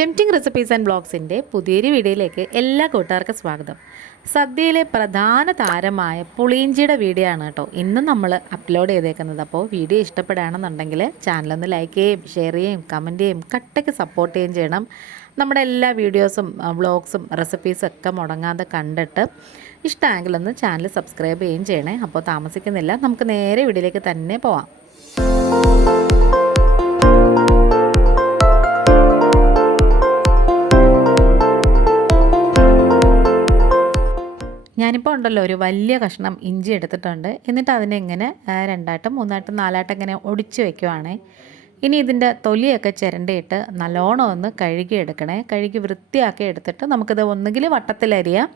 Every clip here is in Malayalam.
ടെംറ്റിംഗ് റെസിപ്പീസ് ആൻഡ് ബ്ലോഗ്സിന്റെ പുതിയൊരു വീഡിയോയിലേക്ക് എല്ലാ കൂട്ടുകാർക്കും സ്വാഗതം. സദ്യയിലെ പ്രധാന താരമായ പുളിയിഞ്ചിയുടെ വീഡിയോ ആണ് കേട്ടോ ഇന്ന് നമ്മൾ അപ്ലോഡ് ചെയ്തേക്കുന്നത്. അപ്പോൾ വീഡിയോ ഇഷ്ടപ്പെടുകയാണെന്നുണ്ടെങ്കിൽ ചാനലൊന്ന് ലൈക്ക് ചെയ്യും ഷെയർ ചെയ്യും കമന്റ് ചെയ്യും കട്ടയ്ക്ക് സപ്പോർട്ട് ചെയ്യുകയും ചെയ്യണം. നമ്മുടെ എല്ലാ വീഡിയോസും വ്ളോഗ്സും റെസിപ്പീസും ഒക്കെ മുടങ്ങാതെ കണ്ടിട്ട് ഇഷ്ടമായെങ്കിൽ ഒന്ന് ചാനൽ സബ്സ്ക്രൈബ് ചെയ്യുകയും ചെയ്യണേ. അപ്പോൾ താമസിക്കുന്നില്ല നമുക്ക് നേരെ വീഡിയോയിലേക്ക് തന്നെ പോവാം. ഞാനിപ്പോൾ ഉണ്ടല്ലോ ഒരു വലിയ കഷ്ണം ഇഞ്ചി എടുത്തിട്ടുണ്ട്. എന്നിട്ട് അതിനെ ഇങ്ങനെ രണ്ടായിട്ടും മൂന്നായിട്ടും നാലായിട്ടും ഇങ്ങനെ ഒടിച്ച് വെക്കുവാണേ. ഇനി ഇതിന്റെ തൊലിയൊക്കെ ചിരണ്ടിയിട്ട് നല്ലോണം ഒന്ന് കഴുകി എടുക്കണേ. കഴുകി വൃത്തിയാക്കി എടുത്തിട്ട് നമുക്കിത് ഒന്നുകിൽ വട്ടത്തിലരിയാം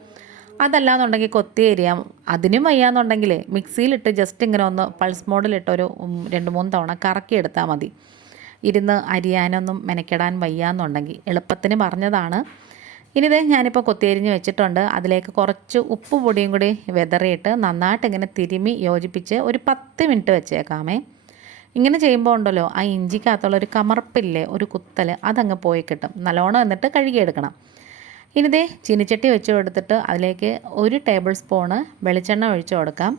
അതല്ലാന്നുണ്ടെങ്കിൽ കൊത്തി അരിയാം. അതിനും വയ്യാന്നുണ്ടെങ്കിൽ മിക്സിയിലിട്ട് ജസ്റ്റ് ഇങ്ങനെ ഒന്ന് പൾസ് മോഡിലിട്ട് ഒരു രണ്ട് മൂന്ന് തവണ കറക്കി എടുത്താൽ മതി. ഇരുന്ന് അരിയാനൊന്നും മെനക്കെടാൻ വയ്യാന്നുണ്ടെങ്കിൽ. എളുപ്പത്തിന് പറഞ്ഞതാണ്. ഇനി ഇത് ഞാനിപ്പോൾ കൊത്തിയരിഞ്ഞ് വെച്ചിട്ടുണ്ട്. അതിലേക്ക് കുറച്ച് ഉപ്പ് പൊടിയും കൂടി വെതറിയിട്ട് നന്നായിട്ട് ഇങ്ങനെ തിരുമി യോജിപ്പിച്ച് ഒരു പത്ത് മിനിറ്റ് വെച്ചേക്കാമേ. ഇങ്ങനെ ചെയ്യുമ്പോൾ ഉണ്ടല്ലോ ആ ഇഞ്ചിക്കകത്തുള്ള ഒരു കമർപ്പില്ലേ ഒരു കുത്തൽ അതങ്ങ് പോയി കിട്ടും. നല്ലോണം എന്നിട്ട് കഴുകിയെടുക്കണം. ഇനി ഇതേ ചീനിച്ചട്ടി വെച്ച് കൊടുത്തിട്ട് അതിലേക്ക് ഒരു ടേബിൾ സ്പൂണ് വെളിച്ചെണ്ണ ഒഴിച്ച് കൊടുക്കാം.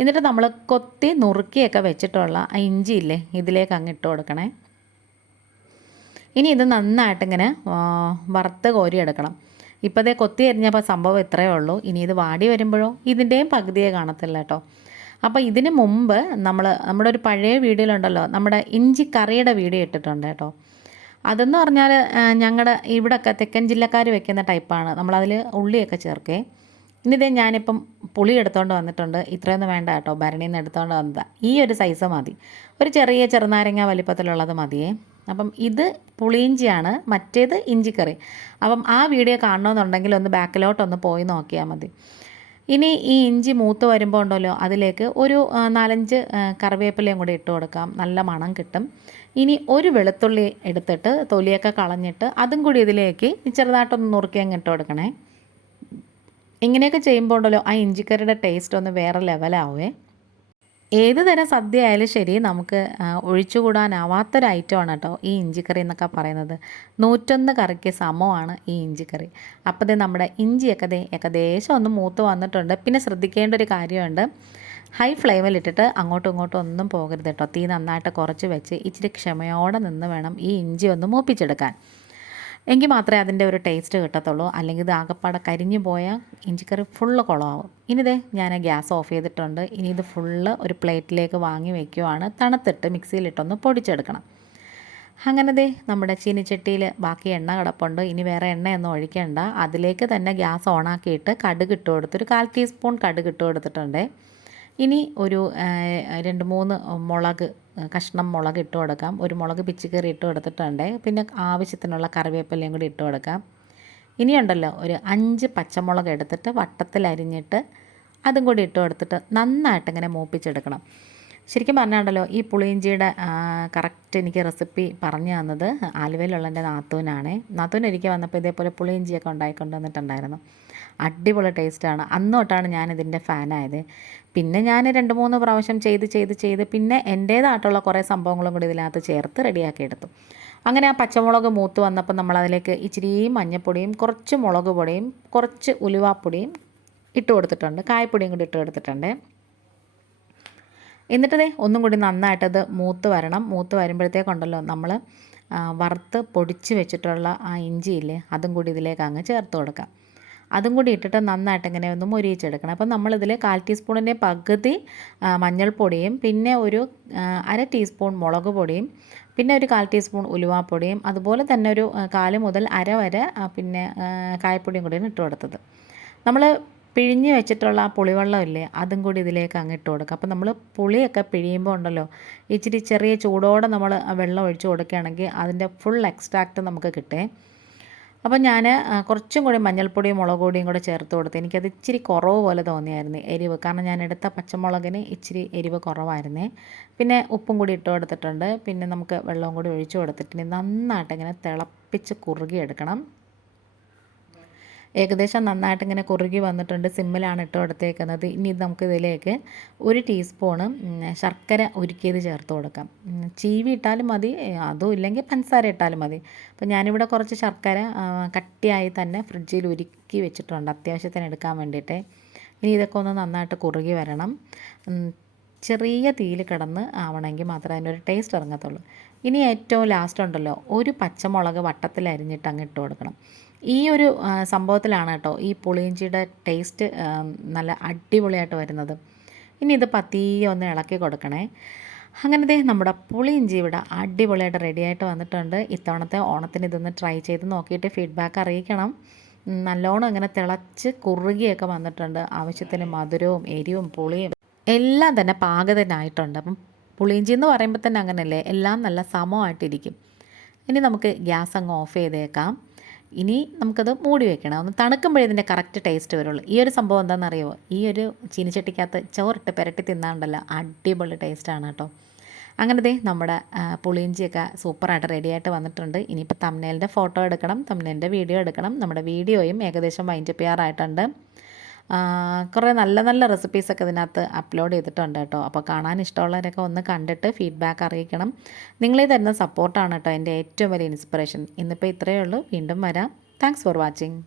എന്നിട്ട് നമ്മൾ കൊത്തി നുറുക്കിയൊക്കെ വെച്ചിട്ടുള്ള ആ ഇഞ്ചിയില്ലേ ഇതിലേക്ക് അങ്ങ് ഇട്ട് കൊടുക്കണേ. ഇനി ഇത് നന്നായിട്ട് ഇങ്ങനെ വറുത്ത് കോരിയെടുക്കണം ഇപ്പോൾ അതേ കൊത്തി എറിഞ്ഞപ്പോൾ സംഭവം ഇത്രയേ ഉള്ളൂ. ഇനി ഇത് വാടി വരുമ്പോഴോ? ഇതിന്റെയും പകുതിയെ കാണത്തില്ല കേട്ടോ. അപ്പോൾ ഇതിന് മുമ്പ് നമ്മൾ നമ്മുടെ ഒരു പഴയ വീഡിയോയിലുണ്ടല്ലോ നമ്മുടെ ഇഞ്ചി കറിയുടെ വീഡിയോ ഇട്ടിട്ടുണ്ട് കേട്ടോ. അതെന്ന് പറഞ്ഞാൽ ഞങ്ങളുടെ ഇവിടെയൊക്കെ തെക്കൻ ജില്ലക്കാർ വെക്കുന്ന ടൈപ്പാണ്. നമ്മളതിൽ ഉള്ളിയൊക്കെ ചേർക്കേ. ഇനി ഇതേ ഞാനിപ്പം പുളി എടുത്തോണ്ട് വന്നിട്ടുണ്ട്. ഇത്രയൊന്നും വേണ്ട കേട്ടോ. ഭരണിയിൽ നിന്ന് എടുത്തോണ്ട് വന്നതാണ് ഈ ഒരു സൈസ് മതി. ഒരു ചെറിയ ചെറുനാരങ്ങ വലിപ്പത്തിലുള്ളത് മതിയേ. അപ്പം ഇത് പുളിയിഞ്ചിയാണ്. മറ്റേത് ഇഞ്ചിക്കറി. അപ്പം ആ വീഡിയോ കാണണമെന്നുണ്ടെങ്കിൽ ഒന്ന് ബാക്കിലോട്ടൊന്ന് പോയി നോക്കിയാൽ മതി. ഇനി ഈ ഇഞ്ചി മൂത്ത് വരുമ്പോൾ ഉണ്ടല്ലോ അതിലേക്ക് ഒരു നാലഞ്ച് കറിവേപ്പിലയും കൂടി ഇട്ട് കൊടുക്കാം. നല്ല മണം കിട്ടും. ഇനി ഒരു വെളുത്തുള്ളി എടുത്തിട്ട് തൊലിയൊക്കെ കളഞ്ഞിട്ട് അതും കൂടി ഇതിലേക്ക് ചെറുതായിട്ടൊന്ന് നുറുക്കിയങ്ങ് ഇട്ട് കൊടുക്കണേ. ഇങ്ങനെയൊക്കെ ചെയ്യുമ്പോൾ ഉണ്ടല്ലോ ആ ഇഞ്ചിക്കറിയുടെ ടേസ്റ്റ് ഒന്ന് വേറെ ലെവലാവേ ഏത് തരം സദ്യ ആയാലും ശരി നമുക്ക് ഒഴിച്ചുകൂടാനാവാത്തൊരു ഐറ്റമാണ് കേട്ടോ ഈ ഇഞ്ചിക്കറി എന്നൊക്കെ പറയുന്നത്. നൂറ്റൊന്ന് കറിക്ക് സമമാണ് ഈ ഇഞ്ചിക്കറി. അപ്പോൾ നമ്മുടെ ഇഞ്ചി ഏകദേ ഏകദേശം ഒന്ന് മൂത്ത് വന്നിട്ടുണ്ട്. പിന്നെ ശ്രദ്ധിക്കേണ്ട ഒരു കാര്യമുണ്ട് ഹൈ ഫ്ലെയിമിൽ ഇട്ടിട്ട് അങ്ങോട്ടും ഇങ്ങോട്ടും ഒന്നും പോകരുത് കേട്ടോ. തീ നന്നായിട്ട് കുറച്ച് വെച്ച് ഇച്ചിരി ക്ഷമയോടെ നിന്ന് വേണം ഈ ഇഞ്ചി ഒന്ന് മൂപ്പിച്ചെടുക്കാൻ. എങ്കിൽ മാത്രമേ അതിന്റെ ഒരു ടേസ്റ്റ് കിട്ടത്തുള്ളൂ. അല്ലെങ്കിൽ ഇത് ആകപ്പാടെ കരിഞ്ഞു പോയാൽ ഇഞ്ചിക്കറി ഫുള്ള് കുളമാവും. ഇനി ഇതേ ഞാൻ ഗ്യാസ് ഓഫ് ചെയ്തിട്ടുണ്ട്. ഇനി ഇത് ഫുള്ള് ഒരു പ്ലേറ്റിലേക്ക് വാങ്ങി വെക്കുവാണ്. തണുത്തിട്ട് മിക്സിയിലിട്ടൊന്ന് പൊടിച്ചെടുക്കണം. അങ്ങനെ ദേ നമ്മുടെ ചീനിച്ചട്ടിയിൽ ബാക്കി എണ്ണ കിടപ്പുണ്ട്. ഇനി വേറെ എണ്ണയൊന്നും ഒഴിക്കേണ്ട. അതിലേക്ക് തന്നെ ഗ്യാസ് ഓണാക്കിയിട്ട് കടുക് ഇട്ട് കൊടുത്ത് ഒരു കാൽ ടീസ്പൂൺ കടുക് ഇട്ട് കൊടുത്തിട്ടുണ്ട്. ഇനി ഒരു രണ്ട് മൂന്ന് മുളക് കഷ്ണം മുളക് ഇട്ട് കൊടുക്കാം. ഒരു മുളക് പിച്ചിക്കറി ഇട്ട് കൊടുത്തിട്ടുണ്ട്. പിന്നെ ആവശ്യത്തിനുള്ള കറിവേപ്പിലയും കൂടി ഇട്ട് കൊടുക്കാം. ഇനിയുണ്ടല്ലോ ഒരു അഞ്ച് പച്ചമുളക് എടുത്തിട്ട് വട്ടത്തിൽ അരിഞ്ഞിട്ട് അതും കൂടി ഇട്ട് കൊടുത്തിട്ട് നന്നായിട്ട് ഇങ്ങനെ മൂപ്പിച്ചെടുക്കണം. ശരിക്കും പറഞ്ഞാണ്ടല്ലോ ഈ പുളിയിഞ്ചിയുടെ കറക്റ്റ് എനിക്ക് റെസിപ്പി പറഞ്ഞു തന്നത് ആലുവയിലുള്ള എന്റെ നാത്തൂനാണേ. നാത്തൂൻ ഒരിക്കൽ വന്നപ്പോൾ ഇതേപോലെ പുളിയിഞ്ചിയൊക്കെ ഉണ്ടായിക്കൊണ്ട് വന്നിട്ടുണ്ടായിരുന്നു അടിപൊളി ടേസ്റ്റാണ് അന്ന് തൊട്ടാണ് ഞാൻ ഇതിന്റെ ഫാനായത് പിന്നെ ഞാൻ രണ്ട് മൂന്ന് പ്രാവശ്യം ചെയ്ത് ചെയ്ത് ചെയ്ത് പിന്നെ എന്റേതായിട്ടുള്ള കുറേ സംഭവങ്ങളും കൂടി ഇതിനകത്ത് ചേർത്ത് റെഡിയാക്കി എടുത്തു. അങ്ങനെ ആ പച്ചമുളക് മൂത്ത് വന്നപ്പോൾ നമ്മൾ അതിലേക്ക് ഇച്ചിരി മഞ്ഞൾപ്പൊടിയും കുറച്ച് മുളക് പൊടിയും കുറച്ച് ഉലുവാപ്പൊടിയും ഇട്ട് കൊടുത്തിട്ടുണ്ട്. കായപ്പൊടിയും കൂടി ഇട്ട് കൊടുത്തിട്ടുണ്ട്. എന്നിട്ട് ദേ ഒന്നും കൂടി നന്നായിട്ടത് മൂത്ത് വരണം. മൂത്ത് വരുമ്പോഴത്തേക്കുണ്ടല്ലോ നമ്മൾ വറുത്ത് പൊടിച്ച് വെച്ചിട്ടുള്ള ആ ഇഞ്ചിയില്ലേ അതും കൂടി ഇതിലേക്ക് അങ്ങ് ചേർത്ത് കൊടുക്കാം. അതും കൂടി ഇട്ടിട്ട് നന്നായിട്ട് ഇങ്ങനെ ഒന്ന് മൊരിയിച്ചെടുക്കണം. അപ്പം നമ്മളിതിൽ കാൽ ടീസ്പൂണിന്റെ പകുതി മഞ്ഞൾപ്പൊടിയും പിന്നെ ഒരു അര ടീസ്പൂൺ മുളക് പൊടിയും പിന്നെ ഒരു കാൽ ടീസ്പൂൺ ഉലുവാപ്പൊടിയും അതുപോലെ തന്നെ ഒരു കാൽ മുതൽ അര വരെ പിന്നെ കായപ്പൊടിയും കൂടിയാണ് ഇട്ട് കൊടുത്തത്. നമ്മൾ പിഴിഞ്ഞ് വെച്ചിട്ടുള്ള ആ പുളിവെള്ളം ഇല്ലേ അതും കൂടി ഇതിലേക്ക് അങ്ങ് ഇട്ട് കൊടുക്കുക അപ്പോൾ നമ്മൾ പുളിയൊക്കെ പിഴിയുമ്പോൾ ഉണ്ടല്ലോ ഇച്ചിരി ചെറിയ ചൂടോടെ നമ്മൾ ആ വെള്ളം ഒഴിച്ച് കൊടുക്കുകയാണെങ്കിൽ അതിന്റെ ഫുൾ എക്സ്ട്രാക്റ്റ് നമുക്ക് കിട്ടേ. അപ്പോൾ ഞാൻ കുറച്ചും കൂടി മഞ്ഞൾപ്പൊടിയും മുളക് പൊടിയും കൂടെ ചേർത്ത് കൊടുത്ത് എനിക്കത് ഇച്ചിരി കുറവ് പോലെ തോന്നിയായിരുന്നു എരിവ്. കാരണം ഞാൻ എടുത്ത പച്ചമുളകിന് ഇച്ചിരി എരിവ് കുറവായിരുന്നേ. പിന്നെ ഉപ്പും കൂടി ഇട്ട് കൊടുത്തിട്ടുണ്ട്. പിന്നെ നമുക്ക് വെള്ളവും കൂടി ഒഴിച്ച് കൊടുത്തിട്ടുണ്ട് നന്നായിട്ട് ഇങ്ങനെ തിളപ്പിച്ച് കുറുകിയെടുക്കണം ഏകദേശം നന്നായിട്ട് ഇങ്ങനെ കുറുകി വന്നിട്ടുണ്ട്. സിമ്മിലാണ് ഇട്ട് കൊടുത്തേക്കുന്നത് ഇനി നമുക്ക് ഇതിലേക്ക് ഒരു ടീസ്പൂണ് ശർക്കര ഉരുക്കിയത് ചേർത്ത് കൊടുക്കാം. ചീവി ഇട്ടാലും മതി അതും ഇല്ലെങ്കിൽ പഞ്ചസാര ഇട്ടാലും മതി. അപ്പോൾ ഞാനിവിടെ കുറച്ച് ശർക്കര കട്ടിയായി തന്നെ ഫ്രിഡ്ജിൽ ഉരുക്കി വെച്ചിട്ടുണ്ട്. അത്യാവശ്യത്തിന് എടുക്കാൻ വേണ്ടിയിട്ട്. ഇനി ഇതൊക്കെ ഒന്ന് നന്നായിട്ട് കുറുകി വരണം. ചെറിയ തീയിൽ കിടന്ന് ആവണമെങ്കിൽ മാത്രമേ അതിനൊരു ടേസ്റ്റ് ഇറങ്ങത്തുള്ളൂ. ഇനി ഏറ്റവും ലാസ്റ്റ് ഉണ്ടല്ലോ ഒരു പച്ചമുളക് വട്ടത്തിൽ അരിഞ്ഞിട്ട് അങ്ങ് ഇട്ട് കൊടുക്കണം. ഈ ഒരു സംഭവത്തിലാണ് കേട്ടോ ഈ പുളിയിഞ്ചിയുടെ ടേസ്റ്റ് നല്ല അടിപൊളിയായിട്ട് വരുന്നത്. ഇനി ഇത് പതിയെ ഒന്ന് ഇളക്കി കൊടുക്കണേ. അങ്ങനെ ദേ നമ്മുടെ പുളിയിഞ്ചി ഇവിടെ അടിപൊളിയായിട്ട് റെഡിയായിട്ട് വന്നിട്ടുണ്ട്. ഇത്തവണത്തെ ഓണത്തിന് ഇതൊന്ന് ട്രൈ ചെയ്ത് നോക്കിയിട്ട് ഫീഡ്ബാക്ക് അറിയിക്കണം. നല്ലോണം ഇങ്ങനെ തിളച്ച് കുറുകിയൊക്കെ വന്നിട്ടുണ്ട്. ആവശ്യത്തിന് മധുരവും എരിവും പുളിയും എല്ലാം തന്നെ പാകത്തിനായിട്ടുണ്ട് അപ്പം പുളിയിഞ്ചി എന്ന് പറയുമ്പോൾ തന്നെ അങ്ങനെയല്ലേ? എല്ലാം നല്ല സമമായിട്ടിരിക്കും. ഇനി നമുക്ക് ഗ്യാസ് അങ്ങ് ഓഫ് ചെയ്തേക്കാം. ഇനി നമുക്കത് മൂടി വെക്കണം. ഒന്ന് തണുക്കുമ്പോഴേ ഇതിന്റെ കറക്റ്റ് ടേസ്റ്റ് വരുള്ളൂ. ഈ ഒരു സംഭവം എന്താണെന്നറിയോ ഈ ഒരു ചീനിച്ചട്ടിക്കകത്ത് ചോറിട്ട് പുരട്ടി തിന്നാണ്ടല്ലോ. അടിപൊളി ടേസ്റ്റാണ് കേട്ടോ. അങ്ങനത്തെ നമ്മുടെ പുളിയിഞ്ചിയൊക്കെ സൂപ്പറായിട്ട് റെഡിയായിട്ട് വന്നിട്ടുണ്ട്. ഇനിയിപ്പോൾ തമ്മനേലിന്റെ ഫോട്ടോ എടുക്കണം തമ്മനേലിന്റെ വീഡിയോ എടുക്കണം. നമ്മുടെ വീഡിയോയും ഏകദേശം വൈൻഡപ്പ് ചെയ്യാറായിട്ടുണ്ട്. കുറേ നല്ല നല്ല റെസിപ്പീസൊക്കെ ഇതിനകത്ത് അപ്ലോഡ് ചെയ്തിട്ടുണ്ട് കേട്ടോ. അപ്പോൾ കാണാൻ ഇഷ്ടമുള്ളവരൊക്കെ ഒന്ന് കണ്ടിട്ട് ഫീഡ്ബാക്ക് അറിയിക്കണം. നിങ്ങളീ തരുന്ന സപ്പോർട്ടാണ് കേട്ടോ എന്റെ ഏറ്റവും വലിയ ഇൻസ്പിറേഷൻ ഇന്നിപ്പോൾ ഇത്രയേ ഉള്ളൂ. വീണ്ടും വരാം. Thanks for watching